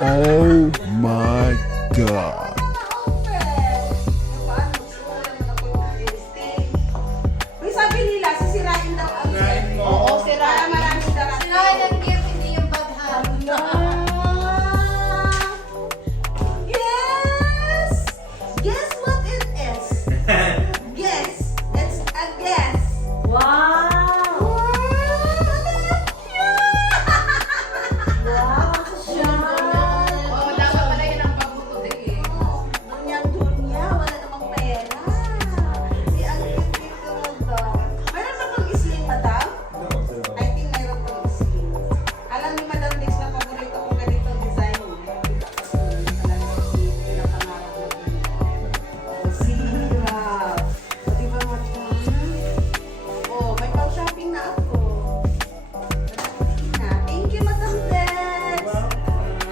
Oh my God. May sabi nila, sisirain daw ang gift. Oo, sirain. Para maraming darating. Sirain ang gift, hindi yung baghan. Yes! Guess what it is? Guess. It's a guess. Wow! Wow! Oo, dapat pala yun ang pagbuto eh. Dunya, wala namang pera. Di ang cute-cute naman daw. Mayroon ba pang isling, madam? I think mayroon pang isling. Alam ni Madam Dix na paborito kong ganitong design. Talagang pinapangarap ko din. Sirap. O, di ba, madam? Oh, may pang-shopping na ako. Thank you, Madam Dex.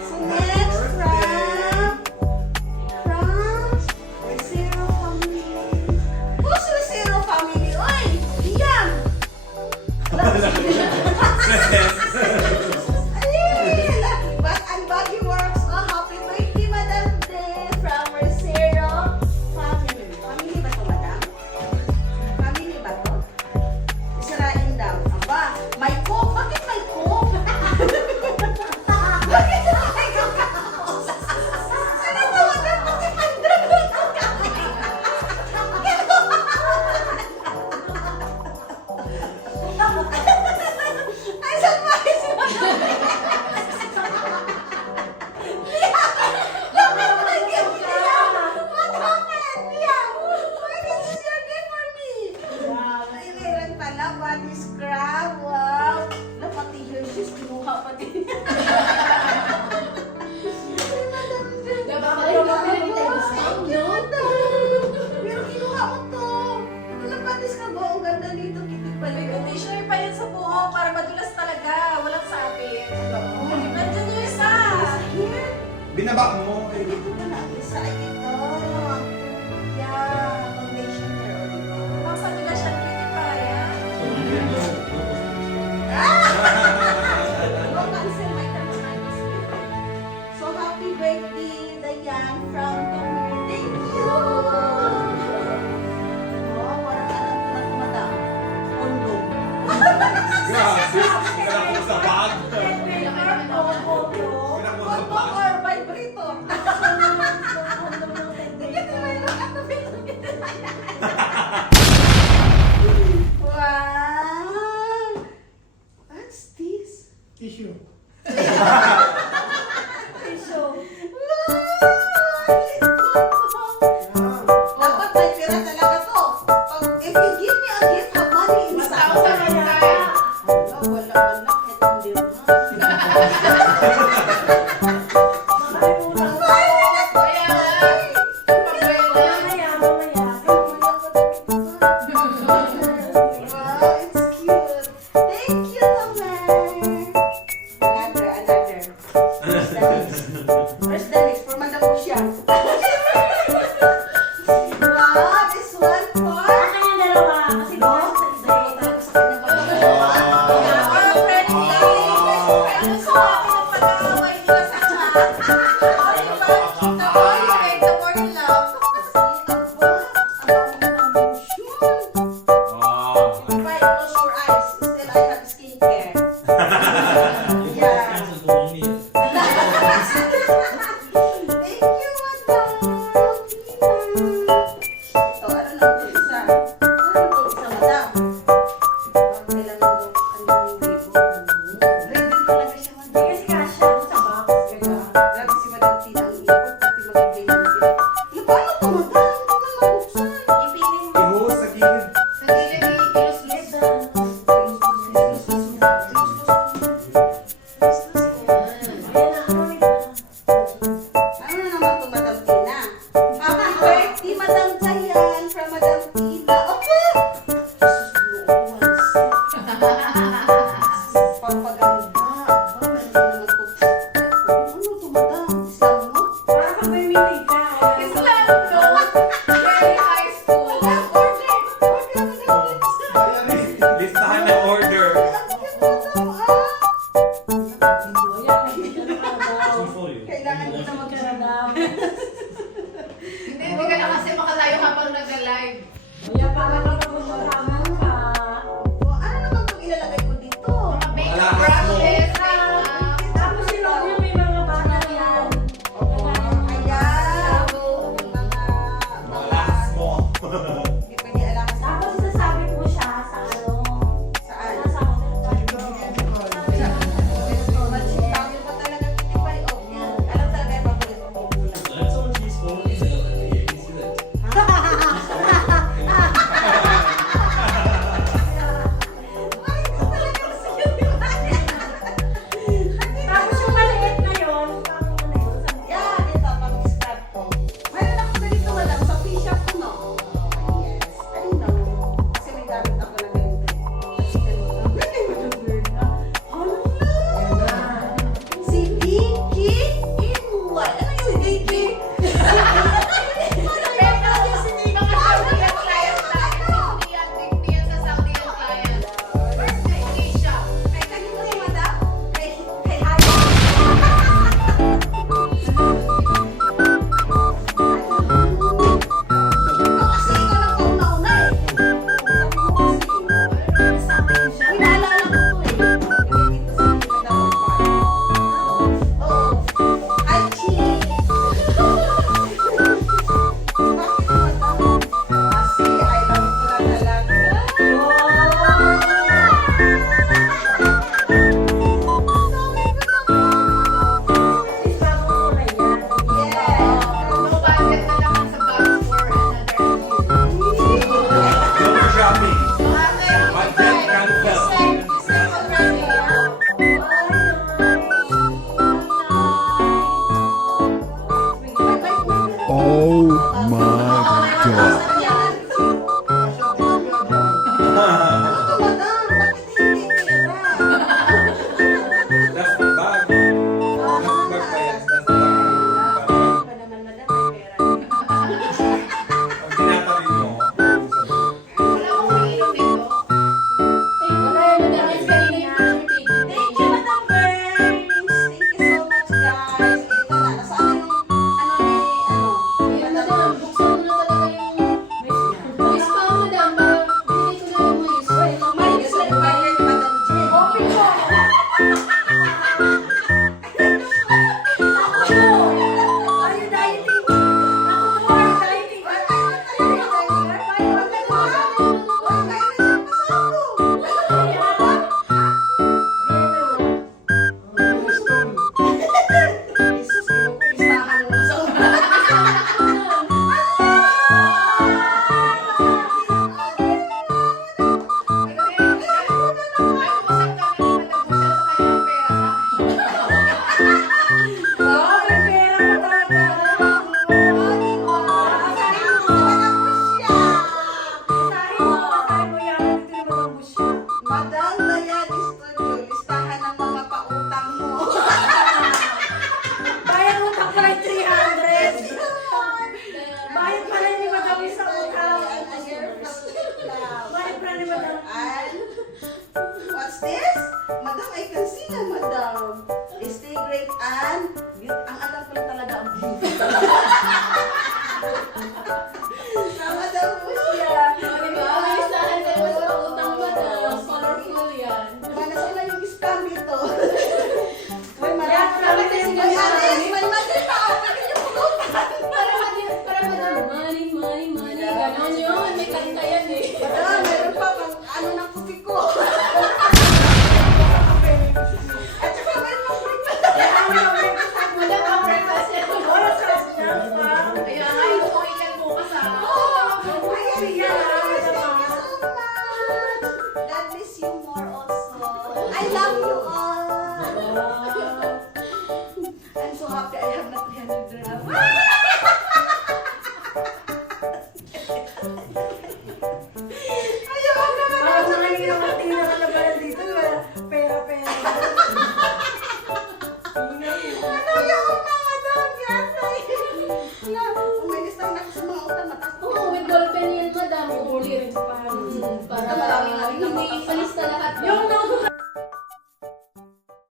So next, from Zero Family. Who's the Zero Family? Oy! Iyan! Ayun! Bath and Body Works. Oh, happy birthday, Madam Dex. From Zero Family. Family ba to, Madam? Family ba to? Israel daw. Aba, may coke. Bakit may coke? Bakit may coke? Ano to, Madam? Bakit may drug? Ay, saan ba si Madam? Bakit may gift niya? What happened? Liam? Why this is your gift for me? Ay, meron pala body scrub. Wow. Na pati Hershey's kinuha pa din. Ay, Madam Jen. Nababalik na pala kita yung Thank you, Madam. Pero kinuha mo to. Wala body scrub. Oh, ang ganda nito. Kitik pa May rin. conditioner pa yan sa buhok para madulas talaga. Walang sabit. Nandiyan yung isa. Here. Binaba mo. Ito na lang. Isa ay ito. Yeah. Foundation hair. O, diba? Pang sa dulas siya, beauty pa yan. No cancel my tonsillitis. So happy birthday, Dayan from Kamir. Thank you! Oh, parang alam ko na ito, madam. Kondom. Grabe. Pinaka mo sa bag. Kondom or vibrator? Tingnan mo yung look at the video. Wow! What's this? Tissue. Dapat may pera talaga to. If you give me a gift, have money inside. Wala. Kahit hindi Wow, it's cute. Thank you, Tomer. Another. Where's the next? For Madam Pusya. Wow, this one for... Akin yung dalawa, kasi bawal sa isa eh. Ready talaga siya, madam. Tama daw po siya. Di ba? May listahan kayo sa pautang madam. Colorful yan. Manasin na yung scam dito. May Kaya marami kasi may sinasabi. alis, may magkita ako. Pwede niyo pulutan. Para madam, money, money, money. Ganon yun. May kanta yan eh. Madam, meron pa pang ano ng puti ko. At saka meron pang breakfast. Madam, ang breakfast yan. Oras ka siya, ma'am. Kaya nga, ito ko ikan bukas ah. Thank you so much. God bless you more also. I love you all. I'm so happy I have not 300 grams. Ayoko naman. Baka sa kanina nakatingin na kalabayan dito. Pera. Ayoko na, madam. Yasay. Umalis lang ako sa mga utang. Matas po. Oo, with ballpen yan, madam. Uli rin para Marami nga rin hindi naman. ipalis na lahat. Yung